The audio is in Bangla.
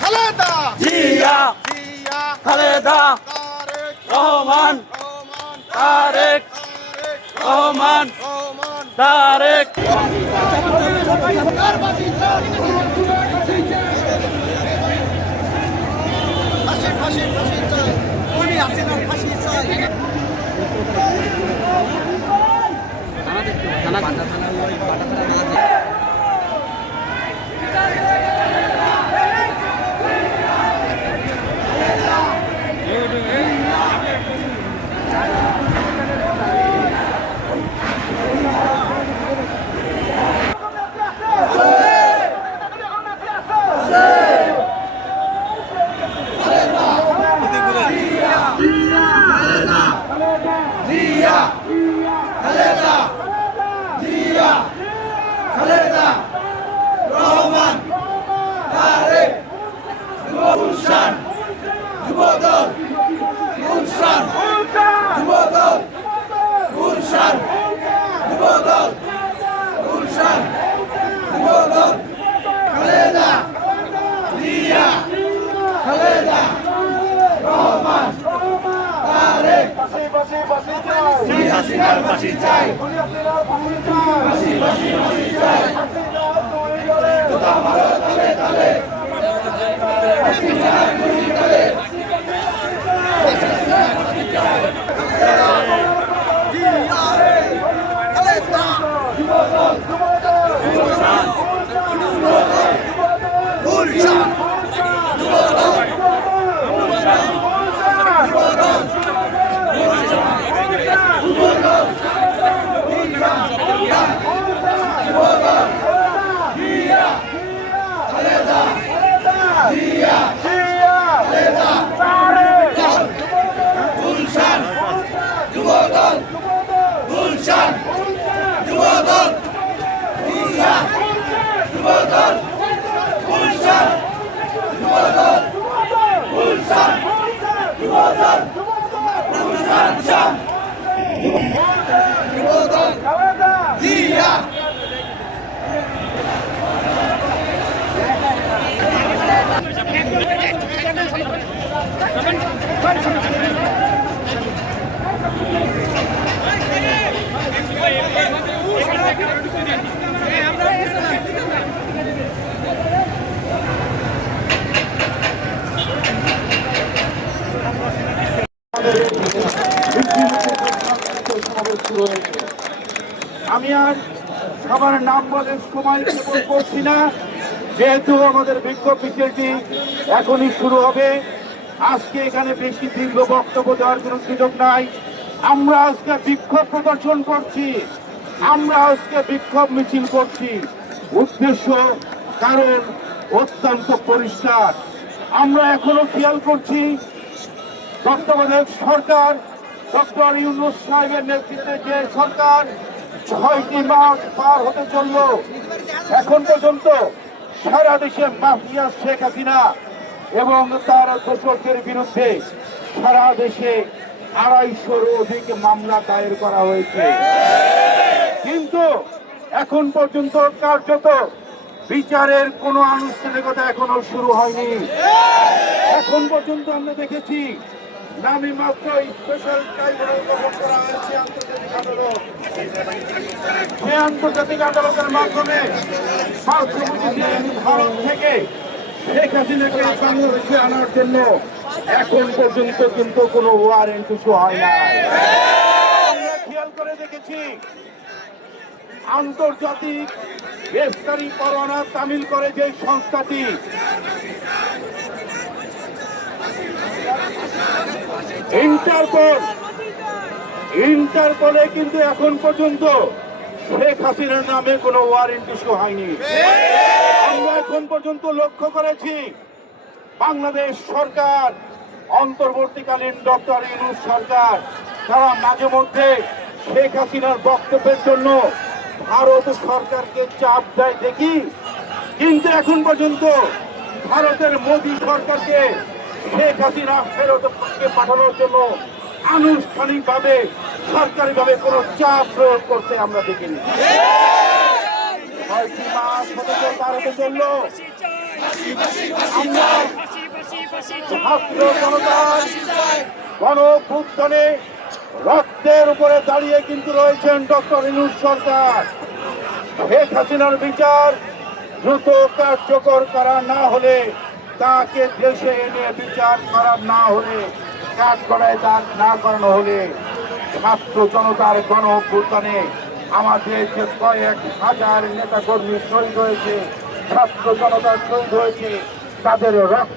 খালেদা জিয়া খালেদা রহমান তারেক রহমান তারেক রহমান তারেক গুলশান যুবদল গুলশান যুবদল গুলশান যুবদল গুলশান যুবদল খালেদা জিয়া খালেদা রহমান তারেক হাসিনার ফাঁসি চাই ফাঁসি ফাঁসি ফাঁসি চাই তালে তালে হাসিনার গুলি তালে খালেদা যুবদল গুলশান গুলশান যুবদল গুলশান যুবদল গুলশান যুবদল গুলশান যুবদল গুলশান যুবদল গুলশান যুবদল গুলশান যুবদল জিয়া আমি আর সবার নাম বলে সময় করছি না, যেহেতু আমাদের বিক্ষোভ মিছিলটি এখনই শুরু হবে। আজকে এখানে বেশি দীর্ঘ বক্তব্য দেওয়ার কোনো সুযোগ নাই। আমরা আজকে বিক্ষোভ প্রদর্শন করছি, আমরা আজকে বিক্ষোভ মিছিল করছি। উদ্দেশ্য কারণ অত্যন্ত পরিষ্কার। আমরা এখনো খেয়াল করছি তত্ত্বাবধায়ক সরকার ডক্টর ইউনূস সাহেবের নেতৃত্বে যে সরকার ৬টি মাস পার হতে চলল, এখন পর্যন্ত সারা দেশে মাফিয়া শেখ হাসিনা এবং তার দোসরদের বিরুদ্ধে সারা দেশে ২৫০-র অধিক মামলা দায়ের করা হয়েছে। কিন্তু এখন পর্যন্ত কার্যত বিচারের কোনো আনুষ্ঠানিকতা এখনো শুরু হয়নি। এখন পর্যন্ত আমরা দেখেছি নামে মাত্র স্পেশাল ট্রাইব্যুনাল গঠন করা হয়েছে আন্তর্জাতিক আদালত। সে আন্তর্জাতিক আদালতের মাধ্যমে ভারত থেকে শেখ হাসিনাকে বাংলাদেশে আনার জন্য এখন পর্যন্ত কিন্তু কোনো ওয়ারেন্ট ইস্যু হয় না। আমরা খেয়াল করে দেখেছি আন্তর্জাতিক গ্রেফতারি পরোয়ানা তামিল করে যে সংস্থাটি ইন্টারপোলে কিন্তু এখন পর্যন্ত শেখ হাসিনার নামে কোনো ওয়ারেন্ট ইস্যু হয়নি। আমরা এখন পর্যন্ত লক্ষ্য করেছি বাংলাদেশ সরকার, অন্তর্বর্তীকালীন ডক্টর ইউনূস সরকার, তারা মাঝে মধ্যে শেখ হাসিনার বক্তব্যের জন্য ভারত সরকারকে চাপ দেয় দেখি, কিন্তু এখন পর্যন্ত ভারতের মোদী সরকারকে শেখ হাসিনা ফেরত পাঠানোর জন্য আনুষ্ঠানিকভাবে সরকারিভাবে কোনো চাপ প্রয়োগ করতে আমরা দেখিনি। কয়েকটি মাস হতে পারতে চলল আমরা ছাত্র জনতার গণ অভ্যুত্থানে রক্তের উপরে দাঁড়িয়ে কিন্তু রয়েছেন ডক্টর ইউনূস সরকার। শেখ হাসিনার বিচার দ্রুত কার্যকর করা না হলে, তাকে দেশে এনে বিচার করা না হলে, কাঠগড়ায় দাঁড় না করানো হলে ছাত্র জনতার গণ অভ্যুত্থানে আমাদের যে কয়েক হাজার নেতা কর্মী শহীদ হয়েছে, ছাত্র জনতা শহীদ হয়েছে, তাদের রক্ত